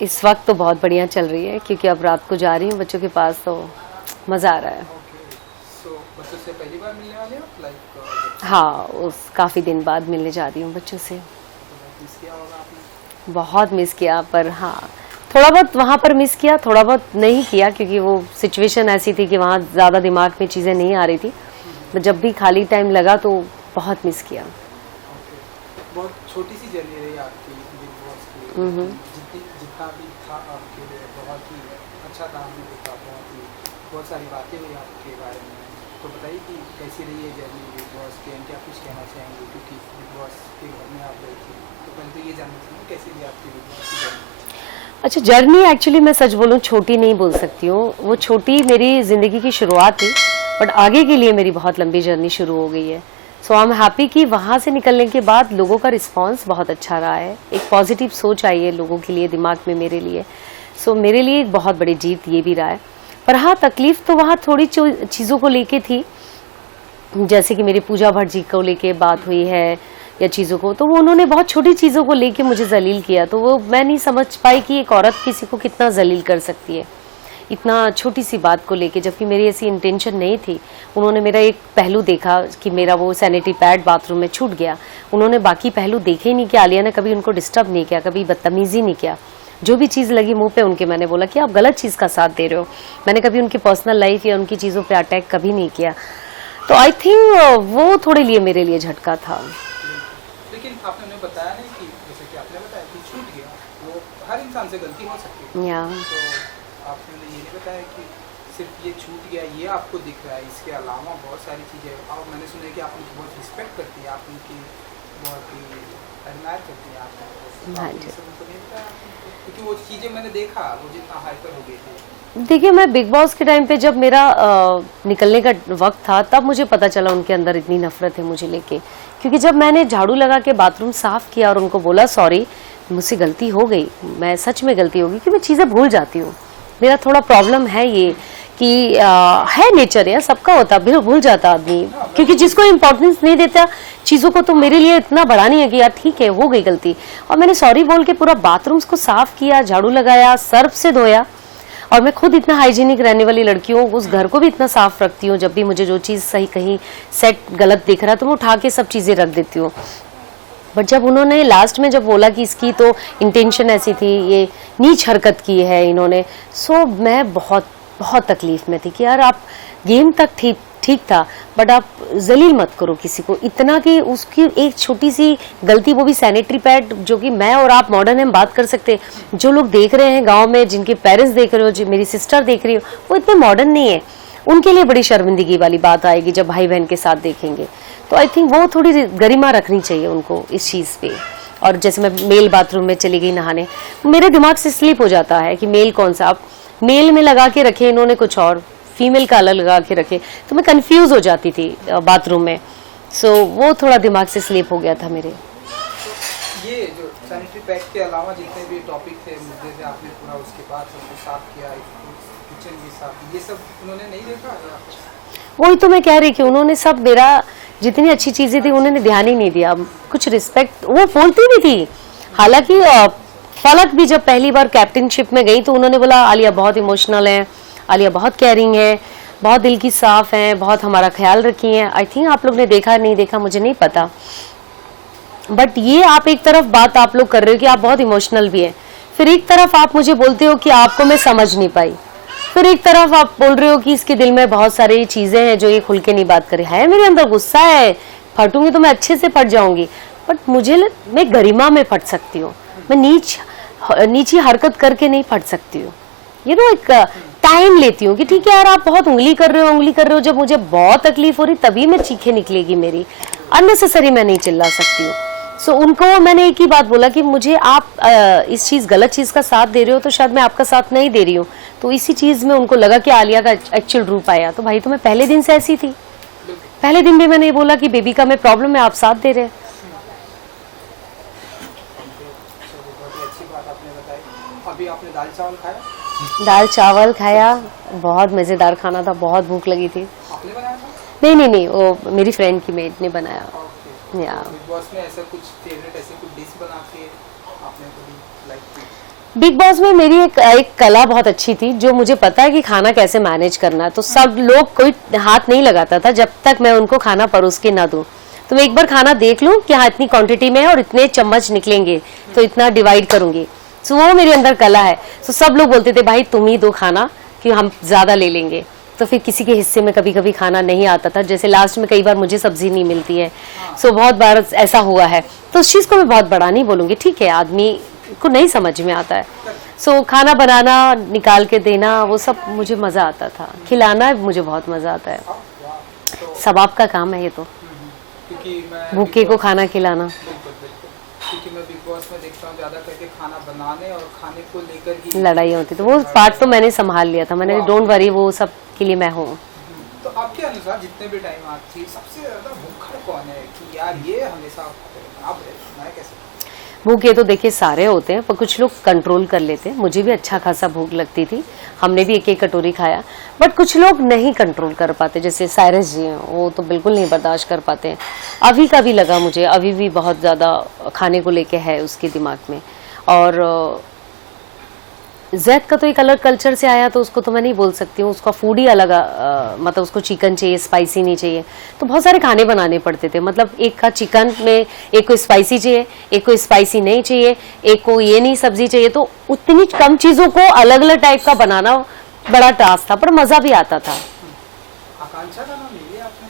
इस वक्त तो बहुत बढ़िया चल रही है क्योंकि अब रात को जा रही हूँ बच्चों के पास, तो मज़ा आ रहा है। सो बच्चों से पहली बार मिलने वाले हो लाइक? हाँ, उस काफ़ी दिन बाद मिलने जा रही हूँ बच्चों से। मिस किया होगा आपने? बहुत मिस किया, पर हाँ थोड़ा बहुत वहाँ पर मिस किया, थोड़ा बहुत नहीं किया क्योंकि वो सिचुएशन ऐसी थी कि वहाँ ज़्यादा दिमाग में चीज़ें नहीं आ रही थी। तो जब भी खाली टाइम लगा तो बहुत मिस किया। बहुत छोटी सी जर्नी रही आपकी बिग बॉस की, जितना भी था आपके लिए बहुत ही अच्छा था। हमने देखा बहुत सारी बातें हुई आपके बारे में। तो बताइए कि कैसी रही है जर्नी बिग बॉस की, क्या कुछ कहना चाहेंगे क्योंकि बिग बॉस के घर में आप गए थे, तो पहले तो ये जानना चाहिए कैसी रही आपकी बिग बॉस की जर्नी? अच्छा, जर्नी एक्चुअली मैं सच बोलूँ छोटी नहीं बोल सकती हूँ, वो छोटी मेरी ज़िंदगी की शुरुआत थी, बट आगे के लिए मेरी बहुत लंबी जर्नी शुरू हो गई है। सो आई एम हैप्पी कि वहाँ से निकलने के बाद लोगों का रिस्पांस बहुत अच्छा रहा है, एक पॉजिटिव सोच आई है लोगों के लिए, दिमाग में मेरे लिए। सो मेरे लिए एक बहुत बड़ी जीत ये भी रहा है। पर हाँ, तकलीफ तो वहाँ थोड़ी चीज़ों को लेके थी, जैसे कि मेरी पूजा भट्ट जी को लेके बात हुई है या चीज़ों को, तो वो उन्होंने बहुत छोटी चीज़ों को लेके मुझे जलील किया, तो वो मैं नहीं समझ पाई कि एक औरत किसी को कितना जलील कर सकती है इतना छोटी सी बात को लेके, जबकि मेरी ऐसी इंटेंशन नहीं थी। उन्होंने मेरा एक पहलू देखा कि मेरा वो सैनिटरी पैड बाथरूम में छूट गया, उन्होंने बाकी पहलू देखे ही नहीं कि आलिया ने कभी उनको डिस्टर्ब नहीं किया, कभी बदतमीजी नहीं किया। जो भी चीज़ लगी मुंह पे उनके, मैंने बोला कि आप गलत चीज़ का साथ दे रहे हो। मैंने कभी उनकी पर्सनल लाइफ या उनकी चीज़ों पे अटैक कभी नहीं किया। तो आई थिंक वो थोड़े लिए मेरे लिए झटका था। लेकिन आपने उन्हें बताया नहीं कि जैसे कि आपने बताया कि छूट गया, वो हर इंसान से गलती हो सकती है। तो आपने उन्हें ये नहीं बताया कि सिर्फ ये छूट गया ये आपको दिख रहा है, इसके अलावा बहुत सारी चीज़ें। और मैंने सुना है कि आप उनकी बहुत रिस्पेक्ट करती है, आप उनकी बहुत ही एडमायर करती हैं। आपने ये सब उनको नहीं बताया? क्योंकि वो चीज़ें मैंने देखा, वो जितना हाइपर हो गई थी। देखिए, मैं बिग बॉस के टाइम पे जब मेरा निकलने का वक्त था, तब मुझे पता चला उनके अंदर इतनी नफरत है मुझे लेके। क्योंकि जब मैंने झाड़ू लगा के बाथरूम साफ किया और उनको बोला सॉरी, मुझसे गलती हो गई, मैं सच में गलती होगी कि मैं चीज़ें भूल जाती हूँ, मेरा थोड़ा प्रॉब्लम है ये कि है नेचर है, सबका होता, भूल जाता आदमी, क्योंकि जिसको इम्पोर्टेंस नहीं देता चीज़ों को, तो मेरे लिए इतना बड़ा नहीं है कि यार ठीक है हो गई गलती। और मैंने सॉरी बोल के पूरा बाथरूम्स को साफ किया, झाड़ू लगाया, सर्फ से धोया। और मैं खुद इतना हाइजीनिक रहने वाली लड़की हूँ, उस घर को भी इतना साफ रखती हूँ, जब भी मुझे जो चीज़ सही कहीं सेट गलत दिख रहा है तो मैं उठा के सब चीज़ें रख देती हूँ। बट जब उन्होंने लास्ट में जब बोला कि इसकी तो इंटेंशन ऐसी थी, ये नीच हरकत की है इन्होंने, सो मैं बहुत बहुत तकलीफ में थी कि यार आप गेम तक ठीक था, बट आप जलील मत करो किसी को इतना कि उसकी एक छोटी सी गलती, वो भी सैनिटरी पैड, जो कि मैं और आप मॉडर्न हम बात कर सकते हैं, जो लोग देख रहे हैं गांव में, जिनके पेरेंट्स देख रहे हो, जो मेरी सिस्टर देख रही हो, वो इतने मॉडर्न नहीं है, उनके लिए बड़ी शर्मिंदगी वाली बात आएगी जब भाई बहन के साथ देखेंगे। तो आई थिंक वो थोड़ी गरिमा रखनी चाहिए उनको इस चीज़ पे। और जैसे मैं मेल बाथरूम में चली गई नहाने, मेरे दिमाग से स्लिप हो जाता है कि मेल कौन सा, आप मेल में लगा के रखे इन्होंने कुछ और, फीमेल का अलग लगा के रखे, तो मैं कंफ्यूज हो जाती थी बाथरूम में। सो वो थोड़ा दिमाग से स्लिप हो गया था मेरे। तो ये जो सैनिटरी पैड के अलावा जितने भी टॉपिक थे, मुद्दे थे, आपने पूरा उसके बाद सबको साफ किया, किचन भी साफ, ये सब उन्होंने नहीं देखा? वही तो मैं कह रही कि उन्होंने सब, मेरा जितनी अच्छी चीजें थी उन्होंने ध्यान ही नहीं दिया, कुछ रिस्पेक्ट वो बोलती भी थी। हालांकि फलक भी जब पहली बार कैप्टनशिप में गई तो उन्होंने बोला आलिया बहुत इमोशनल है, आलिया बहुत केयरिंग है, बहुत दिल की साफ है, बहुत हमारा ख्याल रखी है। आई थिंक आप लोग ने देखा नहीं देखा मुझे नहीं पता, बट ये आप एक तरफ बात आप लोग कर रहे हो कि आप बहुत इमोशनल भी है, फिर एक तरफ आप मुझे बोलते हो कि आपको मैं समझ नहीं पाई, फिर एक तरफ आप बोल रहे हो कि इसके दिल में बहुत सारी चीजें हैं जो ये खुल के नहीं बात करे। है मेरे अंदर गुस्सा है, फटूंगी तो मैं अच्छे से फट जाऊंगी, बट मैं गरिमा में फट सकती हूँ, मैं नीची हरकत करके नहीं फट सकती हूँ। ये तो एक टाइम लेती हूँ कि ठीक है यार आप बहुत उंगली कर रहे हो, जब मुझे बहुत तकलीफ हो रही तभी मैं चीखें निकलेगी मेरी, अननेसेसरी मैं नहीं चिल्ला सकती हूँ। सो उनको मैंने एक ही बात बोला कि मुझे आप इस चीज़ गलत चीज़ का साथ दे रहे हो तो शायद मैं आपका साथ नहीं दे रही हूँ। तो इसी चीज़ में उनको लगा कि आलिया का एक्चुअल रूप आया, तो भाई तो मैं पहले दिन से ऐसी थी, पहले दिन भी मैंने ये बोला कि बेबी का मैं प्रॉब्लम है, आप साथ दे रहे हैं। अभी आपने दाल चावल खाया? दाल चावल खाया, बहुत मज़ेदार खाना था, बहुत भूख लगी थी। आपने बनाया था? नहीं, वो मेरी फ्रेंड की मेड ने बनाया। या बिग बॉस में ऐसा कुछ फेवरेट, ऐसे कुछ डिश बना के आपने कभी लाइक की? बिग बॉस में मेरी एक कला बहुत अच्छी थी, जो मुझे पता है कि खाना कैसे मैनेज करना है। तो सब लोग कोई हाथ नहीं लगाता था जब तक मैं उनको खाना परोस के ना दूं। तो मैं एक बार खाना देख लूं कि हाँ इतनी क्वांटिटी में है और इतने चम्मच निकलेंगे तो इतना डिवाइड करूंगी। सो वो मेरे अंदर कला है। सो सब लोग बोलते थे भाई तुम ही दो खाना कि हम ज्यादा ले लेंगे। तो फिर किसी के हिस्से में कभी कभी खाना नहीं आता था, जैसे लास्ट में कई बार मुझे सब्जी नहीं मिलती है। सो बहुत बार ऐसा हुआ है। तो उस चीज को मैं बहुत बड़ा नहीं बोलूंगी, ठीक है आदमी को नहीं समझ में आता है। सो खाना बनाना, निकाल के देना, वो सब मुझे मजा आता था। खिलाना मुझे बहुत मजा आता है। सब आपका काम है ये तो, क्योंकि मैं भूखे को खाना खिलाना। बिल्कुल बिल्कुल, क्योंकि मैं बिग बॉस में देखता हूँ ज़्यादा करके खाना बनाने और खाने को लेकर ही लड़ाई होती तो वो पार्ट तो मैंने संभाल लिया था। मैंने डोंट वरी, वो सब के लिए मैं हूँ। तो आपके अनुसार जितने भी टाइम आप थी, सबसे ज़्यादा भूखा कौन है कि यार ये हमेशा आप मैं कैसे? भूखे तो देखिए सारे होते हैं, पर कुछ लोग कंट्रोल कर लेते हैं। मुझे भी अच्छा खासा भूख लगती थी, हमने भी एक एक कटोरी खाया। बट कुछ लोग नहीं कंट्रोल कर पाते, जैसे साइरस जी हैं, वो तो बिल्कुल नहीं बर्दाश्त कर पाते हैं। अभी का भी लगा मुझे, अभी भी बहुत ज़्यादा खाने को लेके है उसके दिमाग में। और जैद का तो एक अलग कल्चर से आया, तो उसको तो मैं नहीं बोल सकती हूँ, उसका फूड ही अलग मतलब उसको चिकन चाहिए, स्पाइसी नहीं चाहिए। तो बहुत सारे खाने बनाने पड़ते थे। मतलब एक का चिकन में एक को स्पाइसी चाहिए, एक को स्पाइसी नहीं चाहिए, एक को ये नहीं सब्जी चाहिए। तो उतनी कम चीज़ों को अलग अलग टाइप का बनाना बड़ा टास्क था, पर मज़ा भी आता था। आकांक्षा का नाम लिया आपने,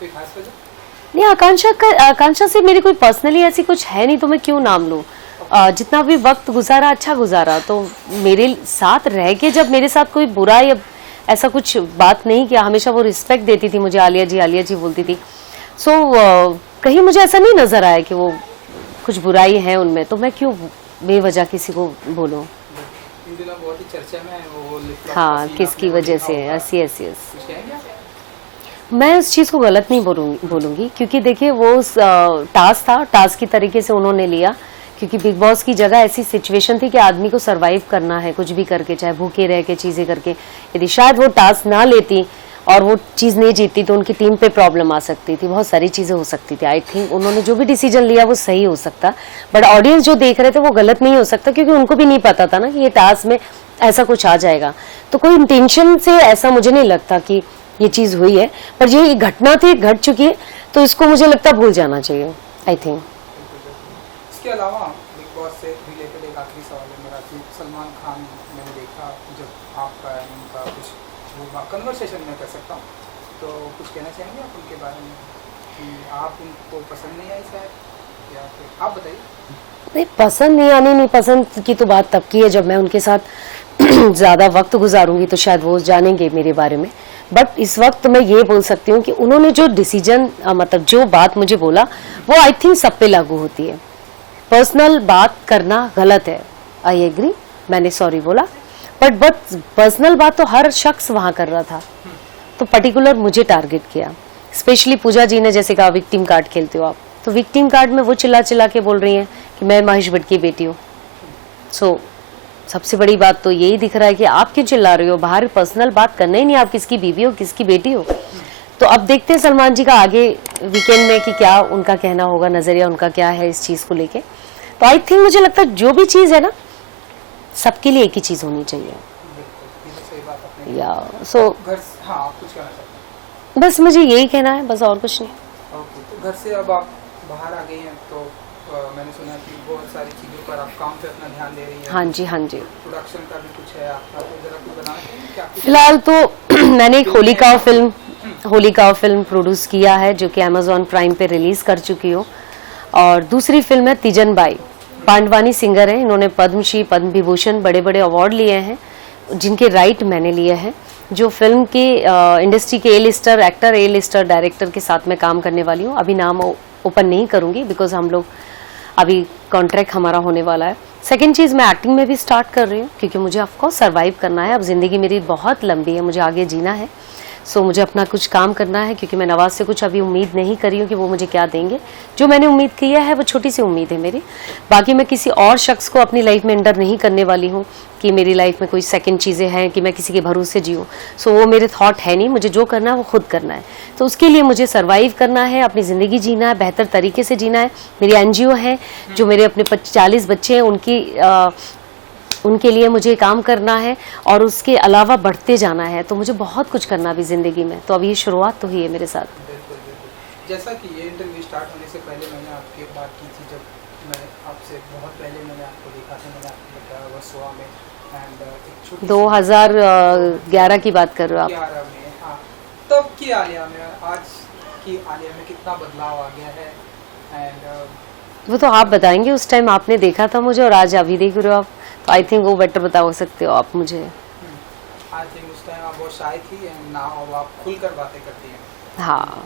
कोई खास वजह? नहीं, आकांक्षा से मेरी कोई पर्सनली ऐसी कुछ है नहीं, तो मैं क्यों नाम लूँ। जितना भी वक्त गुजारा अच्छा गुजारा। तो मेरे साथ रह के जब मेरे साथ कोई बुरा या ऐसा कुछ बात नहीं किया, हमेशा वो रिस्पेक्ट देती थी मुझे, आलिया जी बोलती थी। सो कहीं मुझे ऐसा नहीं नजर आया कि वो कुछ बुराई है उनमें, तो मैं क्यों बेवजह किसी को बोलूं। इन दिनों बहुत ही चर्चा में है वो हाँ, किसकी वजह से? यस। कुछ कहेंगे आप? मैं उस चीज़ को गलत नहीं बोलूंगी, क्योंकि देखिए वो टास्क था, टास्क की तरीके से उन्होंने लिया। क्योंकि बिग बॉस की जगह ऐसी सिचुएशन थी कि आदमी को सरवाइव करना है, कुछ भी करके, चाहे भूखे रह के चीज़ें करके। यदि शायद वो टास्क ना लेती और वो चीज़ नहीं जीतती तो उनकी टीम पे प्रॉब्लम आ सकती थी, बहुत सारी चीज़ें हो सकती थी। आई थिंक उन्होंने जो भी डिसीजन लिया वो सही हो सकता, बट ऑडियंस जो देख रहे थे वो गलत नहीं हो सकता, क्योंकि उनको भी नहीं पता था ना कि ये टास्क में ऐसा कुछ आ जाएगा। तो कोई इंटेंशन से ऐसा मुझे नहीं लगता कि ये चीज़ हुई है, पर ये घटना थी, घट चुकी है, तो इसको मुझे लगता है भूल जाना चाहिए। आई थिंक इसके अलावा बिग बॉस से रिलेटेड एक आखिरी सवाल है मेरा कि सलमान खान मैंने देखा जब आपका उनका कुछ कन्वर्सेशन में कर सकता हूँ, तो कुछ कहना चाहेंगे आप उनके बारे में कि आप उनको पसंद नहीं आई शायद, या फिर आप बताइए? नहीं, पसंद नहीं आनी, नहीं पसंद की तो बात तब की है जब मैं उनके साथ ज़्यादा वक्त गुजारूंगी, तो शायद वो जानेंगे मेरे बारे में। बट इस वक्त मैं ये बोल सकती हूँ कि उन्होंने जो डिसीजन मतलब जो बात मुझे बोला वो आई थिंक सब पे लागू होती है। पर्सनल बात करना गलत है, आई एग्री, मैंने सॉरी बोला, बट पर्सनल बात तो हर शख्स वहां कर रहा था, तो पर्टिकुलर मुझे टारगेट किया। स्पेशली पूजा जी ने जैसे कहा विक्टिम कार्ड खेलते हो आप, तो विक्टिम कार्ड में वो चिल्ला के बोल रही हैं कि मैं महेश भट्ट की बेटी हूँ। सो सबसे बड़ी बात तो यही दिख रहा है कि आप क्यों चिल्ला रहे हो, बाहर पर्सनल बात करना ही नहीं, आप किसकी बीवी हो, किसकी बेटी हो। तो अब देखते हैं सलमान जी का आगे वीकेंड में कि क्या उनका कहना होगा, नजरिया उनका क्या है इस चीज को लेके। तो आई थिंक मुझे लगता है जो भी चीज है ना, सबके लिए एक ही चीज होनी चाहिए। या सो बस मुझे यही कहना है, बस और कुछ नहीं। तो घर से अब आप बाहर आ गई हैं, तो मैंने सुना कि बहुत सारी चीज़ों पर आप काम पे अपना ध्यान दे रही हैं। हाँ जी, हाँ जी। प्रोडक्शन का भी कुछ है आपका, तो जरा कुछ बताना चाहिए क्या? फिलहाल तो मैंने एक होलिका फिल्म प्रोड्यूस किया है, जो कि अमेजॉन प्राइम पे रिलीज कर चुकी हो। और दूसरी फिल्म है तीजन बाई, पांडवानी सिंगर है, इन्होंने पद्मश्री, पद्म विभूषण बड़े बड़े अवार्ड लिए हैं, जिनके राइट मैंने लिए हैं। जो फिल्म के इंडस्ट्री के ए लिस्टर एक्टर, ए लिस्टर डायरेक्टर के साथ मैं काम करने वाली हूँ। अभी नाम ओपन नहीं करूँगी, बिकॉज हम लोग अभी कॉन्ट्रैक्ट हमारा होने वाला है। सेकेंड चीज़, मैं एक्टिंग में भी स्टार्ट कर रही हूँ, क्योंकि मुझे ऑफकोर्स सर्वाइव करना है। अब ज़िंदगी मेरी बहुत लंबी है, मुझे आगे जीना है। सो मुझे अपना कुछ काम करना है, क्योंकि मैं नवाज से कुछ अभी उम्मीद नहीं करी हूँ कि वो मुझे क्या देंगे। जो मैंने उम्मीद किया है वो छोटी सी उम्मीद है मेरी। बाकी मैं किसी और शख्स को अपनी लाइफ में एंटर नहीं करने वाली हूँ कि मेरी लाइफ में कोई सेकंड चीज़ें हैं कि मैं किसी के भरोसे जीऊँ। सो वो मेरे थॉट है नहीं, मुझे जो करना है वो खुद करना है। तो उसके लिए मुझे सर्वाइव करना है, अपनी ज़िंदगी जीना है, बेहतर तरीके से जीना है। मेरी NGO है, जो मेरे अपने 40 बच्चे हैं, उनकी उनके लिए मुझे काम करना है और उसके अलावा बढ़ते जाना है, तो मुझे बहुत कुछ करना भी ज़िंदगी में। तो अब ये शुरुआत तो हुई है मेरे साथ। बिल्कुल बिल्कुल। जैसा कि ये इंटरव्यू स्टार्ट होने से पहले मैंने आपकी बात की थी, जब मैं आपसे बहुत पहले मैंने आपको देखा था, मैंने आपको बताया वो सोआ में, एंड एक छोटी 2011 की बात कर रहे हो आप? 11 में, हाँ। तब की आलिया में आज की आलिया में कितना बदलाव आ गया है? एंड वो तो आप बताएंगे, उस टाइम आपने देखा था मुझे और आज अभी देख रहे हो आप, तो आई थिंक वो बेटर बता सकते हो आप मुझे। आई थिंक उस टाइम आप बहुत शाय थी एंड नाउ आप खुलकर बातें करती हैं। हाँ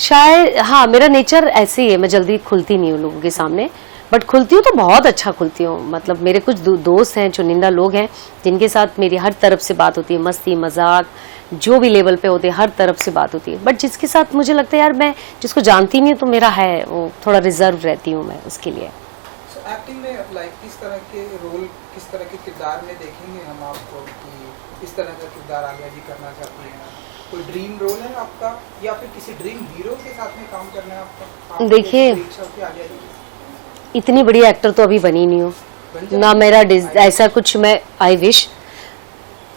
शायद, हाँ मेरा नेचर ऐसे ही है, मैं जल्दी खुलती नहीं हूँ लोगों के सामने, बट खुलती हूँ तो बहुत अच्छा खुलती हूँ। मतलब मेरे कुछ दोस्त हैं, चुनिंदा लोग हैं जिनके साथ मेरी हर तरफ से बात होती है, मस्ती मजाक जो भी लेवल पे होते हैं हर तरफ से बात होती है। बट जिसके साथ मुझे लगता है यार मैं जिसको जानती नहीं हूँ तो मेरा है वो थोड़ा रिजर्व रहती हूँ मैं उसके लिए। एक्टिंग में लाइक किस तरह के रोल, किस तरह के किरदार में देखेंगे हम आपको कि इस तरह का किरदार आलिया जी करना चाहती हैं? कोई ड्रीम रोल है आपका या फिर किसी ड्रीम हीरो के साथ में काम करना है आपका? देखिए आलिया जी इतनी बड़ी एक्टर तो अभी बनी नहीं हूँ ना, मेरा ऐसा कुछ मैं आई विश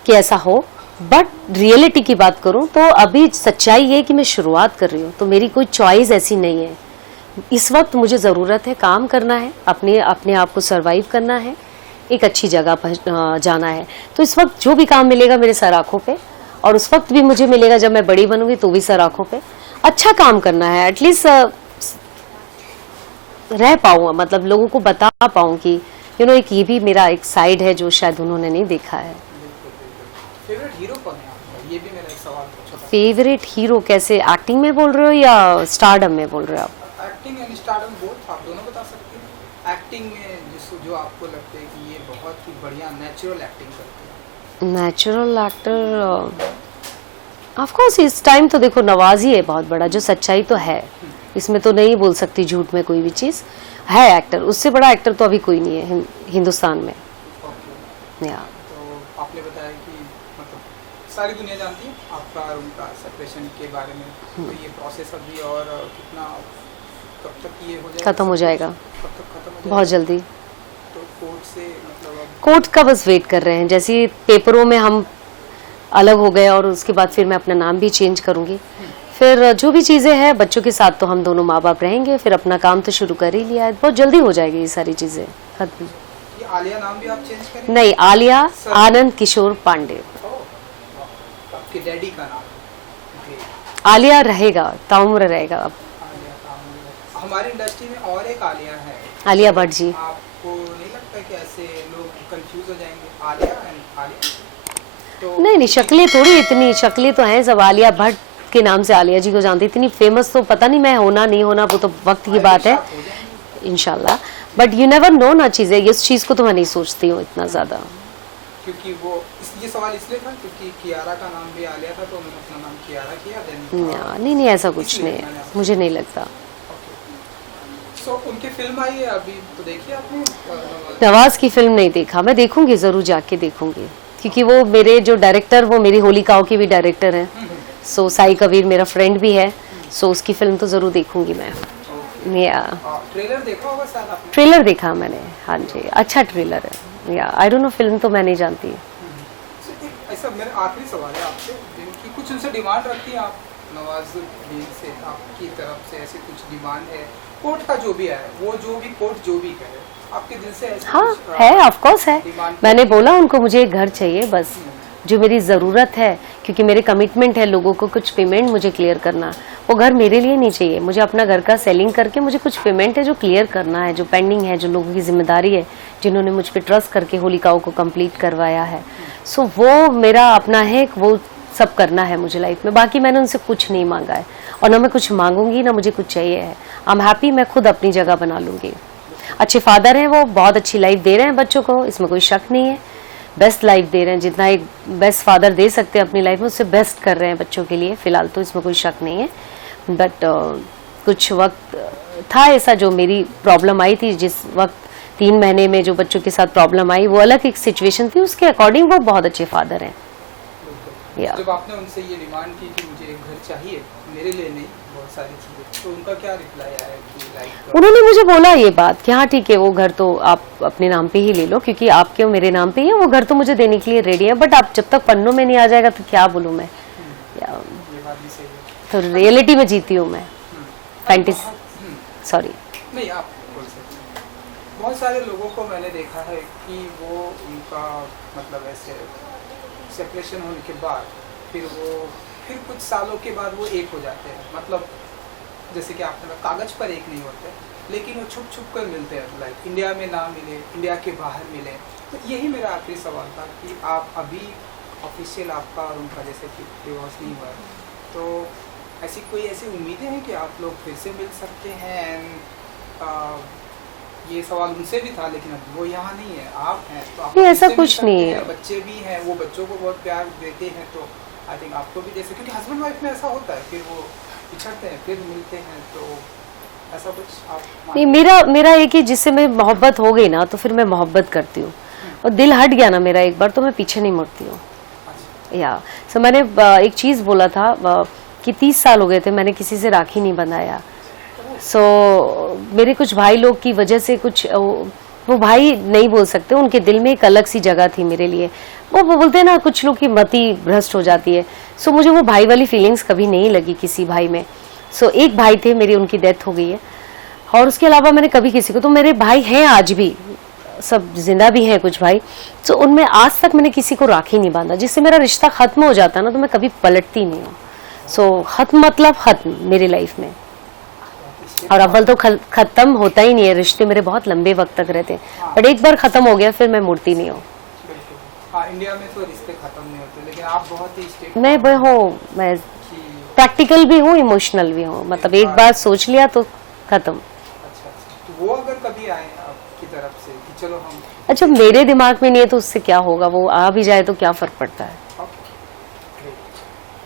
कि ऐसा हो, बट रियलिटी की बात करूं तो अभी सच्चाई ये कि मैं शुरुआत कर रही हूँ, तो मेरी कोई चॉइस ऐसी नहीं है। इस वक्त मुझे ज़रूरत है काम करना है, अपने आप को सरवाइव करना है, एक अच्छी जगह पर जाना है। तो इस वक्त जो भी काम मिलेगा मेरे सर आँखों पे, और उस वक्त भी मुझे मिलेगा जब मैं बड़ी बनूंगी तो भी सर आँखों पे। अच्छा काम करना है, एटलीस्ट रह पाऊँ, मतलब लोगों को बता पाऊँ कि एक ये भी मेरा एक साइड है जो शायद उन्होंने नहीं देखा है। फेवरेट हीरो कौन है आपका? ये भी मेरा एक सवाल पूछा था। फेवरेट हीरो कैसे, एक्टिंग में बोल रहे हो या स्टारडम में बोल रहे हो आप? एक्टिंग एंड स्टारडम बोथ, आप दोनों बता सकते हैं। एक्टिंग में जो आपको लगता है कि ये बहुत ही बढ़िया नेचुरल एक्टिंग करते हैं। नेचुरल एक्टर ऑफ कोर्स इस टाइम तो देखो नवाज ही है बहुत बड़ा, जो सच्चाई तो है, इसमें तो नहीं बोल सकती झूठ में कोई भी चीज़ है। एक्टर, उससे बड़ा एक्टर तो अभी कोई नहीं है हिंदुस्तान में। या तो आपने बताया कि मतलब सारी दुनिया जानती है आपका और उनका सेपरेशन के बारे में, तो ये प्रोसेस अभी और कितना, कब तक ये हो जाएगा? खत्म हो जाएगा, कब तक खत्म हो जाएगा? बहुत जल्दी। तो कोर्ट से मतलब कोर्ट का बस वेट कर रहे हैं, जैसे पेपरों में हम अलग हो गए और उसके बाद फिर मैं अपना नाम भी चेंज करूंगी, फिर जो भी चीज़ें हैं बच्चों के साथ तो हम दोनों माँ बाप रहेंगे, फिर अपना काम तो शुरू कर ही लिया है, बहुत जल्दी हो जाएगी ये सारी चीज़ें खत्म। ये आलिया नाम भी आप चेंज करेंगे? नहीं, आलिया आनंद किशोर पांडे। आपके डैडी का नाम? आलिया रहेगा, ताउम्र रहेगा अब। हमारी इंडस्ट्री में और एक आलिया है, आलिया भट्ट जी। आपको नहीं लगता कि ऐसे लोग कंफ्यूज हो जाएंगे आलिया एंड आलिया? तो नहीं, शक्लें थोड़ी, इतनी शक्लें तो हैं सब, आलिया भट्ट के नाम से आलिया जी को जानती, इतनी फेमस तो पता नहीं मैं होना नहीं होना, वो तो वक्त की बात है इंशाल्लाह, बट यू नेवर नो ना चीज़ें, इस चीज़ को तो मैं नहीं सोचती हूँ इतना ज़्यादा। क्योंकि वो ये सवाल इसलिए था क्योंकि कियारा का नाम भी आलिया था, तो मैंने अपना नाम कियारा किया, देन नहीं ऐसा कुछ नहीं है, मुझे नहीं लगता। सो उनकी फिल्म आई है अभी, तो देखिए आपने? नवाज की फिल्म नहीं देखा, मैं देखूंगी, जरूर जाके देखूंगी, क्योंकि वो मेरे जो डायरेक्टर, वो मेरी होली काओ के भी डायरेक्टर हैं, सो साई कबीर मेरा फ्रेंड भी है, सो उसकी फिल्म तो जरूर देखूंगी मैं। ट्रेलर देखा होगा शायद आपने? ट्रेलर देखा मैंने, हाँ जी, अच्छा ट्रेलर है। या आई डोंट नो, फिल्म तो मैं नहीं जानती। ऐसा मेरा आखिरी सवाल है आपसे, कि कुछ उनसे डिमांड रखती हैं आप नवाजुद्दीन से, आपकी तरफ से ऐसी कुछ डिमांड है? कोर्ट का जो भी है, वो जो भी कोर्ट जो भी कहे, आपके दिल से ऐसा हाँ कुछ, है, ऑफ कोर्स है। मैंने बोला उनको मुझे एक घर चाहिए बस, जो मेरी ज़रूरत है, क्योंकि मेरे कमिटमेंट है लोगों को कुछ पेमेंट मुझे क्लियर करना, वो घर मेरे लिए नहीं चाहिए, मुझे अपना घर का सेलिंग करके मुझे कुछ पेमेंट है जो क्लियर करना है, जो पेंडिंग है, जो लोगों की जिम्मेदारी है, जिन्होंने मुझ पर ट्रस्ट करके होलिकाओं को कंप्लीट करवाया है। सो वो मेरा अपना है, वो सब करना है मुझे लाइफ में, बाकी मैंने उनसे कुछ नहीं मांगा है और ना मैं कुछ मांगूंगी, ना मुझे कुछ चाहिए है। आई एम हैप्पी, मैं खुद अपनी जगह बना लूंगी। अच्छे फादर हैं, वो बहुत अच्छी लाइफ दे रहे हैं बच्चों को, इसमें कोई शक नहीं है, बेस्ट लाइफ दे रहे हैं, जितना एक बेस्ट फादर दे सकते हैं अपनी लाइफ में उससे बेस्ट कर रहे हैं बच्चों के लिए, फिलहाल तो इसमें कोई शक नहीं है। बट कुछ वक्त था ऐसा जो मेरी प्रॉब्लम आई थी, जिस वक्त 3 महीने में जो बच्चों के साथ प्रॉब्लम आई, वो अलग एक सिचुएशन थी, उसके अकॉर्डिंग वो बहुत अच्छे फादर हैं। या जब आपने उनसे ये डिमांड की कि मुझे एक घर चाहिए, मेरे लिए नहीं, बहुत सारी चीज़ें, तो उनका क्या रिप्लाई आया कि लाइक उन्होंने मुझे बोला ये बात कि हाँ ठीक है, वो घर तो आप अपने नाम पे ही ले लो, क्योंकि आपके और मेरे नाम पे ही है, वो घर तो मुझे देने के लिए रेडी है, बट आप जब तक पन्नों में नहीं आ जाएगा तो क्या बोलूँ मैं। या ये बात भी सही है। तो रियलिटी में जीती हूँ मैं, फैंटेसी सॉरी। नहीं, आप बोल सकते हैं। बहुत सारे लोगों को मैंने देखा है कि वो उनका मतलब ऐसे सेपरेशन होने के बाद फिर कुछ सालों के बाद वो एक हो जाते हैं, मतलब जैसे कि आपने कहा कागज पर एक नहीं होते, लेकिन वो छुप छुप कर मिलते हैं, लाइक इंडिया में ना मिले, इंडिया के बाहर मिले। तो यही मेरा आखिरी सवाल था कि आप अभी ऑफिशियल आपका और उनका जैसे कि डिवोर्स नहीं हुआ है, तो ऐसी कोई ऐसी उम्मीदें हैं कि आप लोग फिर से मिल सकते हैं? ये सवाल उनसे भी था, लेकिन अब वो यहाँ नहीं है, आप हैं, तो आप नहीं, फिर ऐसा से मिल कुछ सकते नहीं हैं, है। बच्चे भी हैं, वो बच्चों को बहुत प्यार देते हैं, तो आई थिंक आपको भी जैसे, क्योंकि हस्बैंड वाइफ में ऐसा होता है, फिर वो पिछड़ते हैं फिर मिलते हैं, तो ऐसा कुछ आप नहीं, मेरा एक ही, जिससे मैं मोहब्बत हो गई ना तो फिर मैं मोहब्बत करती हूँ, और दिल हट गया ना मेरा एक बार तो मैं पीछे नहीं मुड़ती हूँ। या सो मैंने एक चीज़ बोला था कि 30 साल हो गए थे मैंने किसी से राखी नहीं बंधाया। सो मेरे कुछ भाई लोग की वजह से कुछ वो भाई नहीं बोल सकते, उनके दिल में एक अलग सी जगह थी मेरे लिए। वो बोलते हैं ना, कुछ लोग की मति भ्रष्ट हो जाती है। सो मुझे वो भाई वाली फीलिंग्स कभी नहीं लगी किसी भाई में। सो एक भाई थे, मेरी उनकी डेथ हो गई है, और उसके अलावा मैंने कभी किसी को, तो मेरे भाई हैं आज भी, सब जिंदा भी हैं कुछ भाई, तो उनमें आज तक मैंने किसी को राखी नहीं बांधा। जिससे मेरा रिश्ता खत्म हो जाता ना तो मैं कभी पलटती नहीं हूँ। सो खत्म मतलब खत्म मेरी लाइफ में। और अव्वल तो खत्म होता ही नहीं है, रिश्ते मेरे बहुत लंबे वक्त तक रहते हैं, बट एक बार खत्म हो गया फिर मैं मुड़ती नहीं हूँ। हाँ, इंडिया में तो रिश्ते खत्म नहीं होते, लेकिन आप बहुत ही स्टेट मैं मैं प्रैक्टिकल भी हूँ, इमोशनल भी हूँ, मतलब एक बार सोच लिया तो खत्म। अच्छा, तो वो अगर कभी आए आपकी तरफ से कि चलो हम, अच्छा मेरे दिमाग में नहीं है तो उससे क्या होगा, वो आ भी जाए तो क्या फर्क पड़ता है।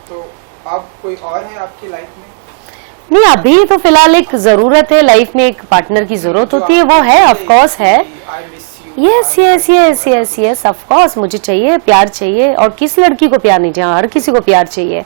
तो आप कोई और है आपकी लाइफ में? नहीं, अभी तो फिलहाल एक जरूरत है लाइफ में, एक पार्टनर की जरूरत होती है, वो है ऑफ कोर्स है। Yes yes yes yes yes of course, मुझे चाहिए, प्यार चाहिए, और किस लड़की को प्यार नहीं चाहिए, हर किसी को प्यार चाहिए।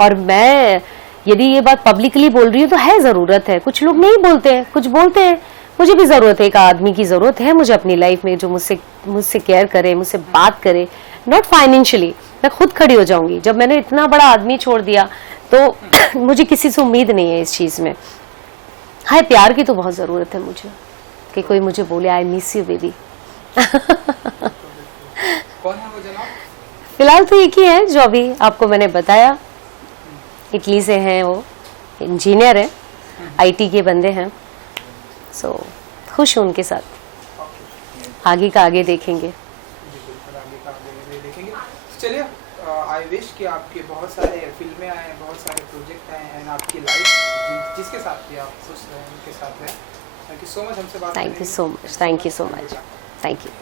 और मैं यदि ये बात पब्लिकली बोल रही हूँ तो है, जरूरत है। कुछ लोग नहीं बोलते हैं, कुछ बोलते हैं, मुझे भी जरूरत है, एक आदमी की जरूरत है मुझे अपनी लाइफ में, जो मुझसे केयर करे, मुझसे बात करे, नॉट फाइनेंशियली, मैं खुद खड़ी हो जाऊंगी। जब मैंने इतना बड़ा आदमी छोड़ दिया तो मुझे किसी से उम्मीद नहीं है इस चीज में। हाय, प्यार की तो बहुत जरूरत है मुझे, कि कोई मुझे बोले आई मिस यू बेबी। कौन है वो जनाब? फिलहाल तो एक ही है जो अभी आपको मैंने बताया, इटली से हैं, वो इंजीनियर है, आईटी के बंदे हैं। सो खुश हूँ उनके साथ, आगे का आगे देखेंगे। चलिए, आई विश कि आपके बहुत सारे फिल्में आए, बहुत सारे प्रोजेक्ट आए, एंड आपकी लाइफ जिसके साथ भी आप खुश रहें, उनके साथ रहें। थैंक यू सो मच हमसे बात करने के लिए। Thank you so much, thank you so much, thank you.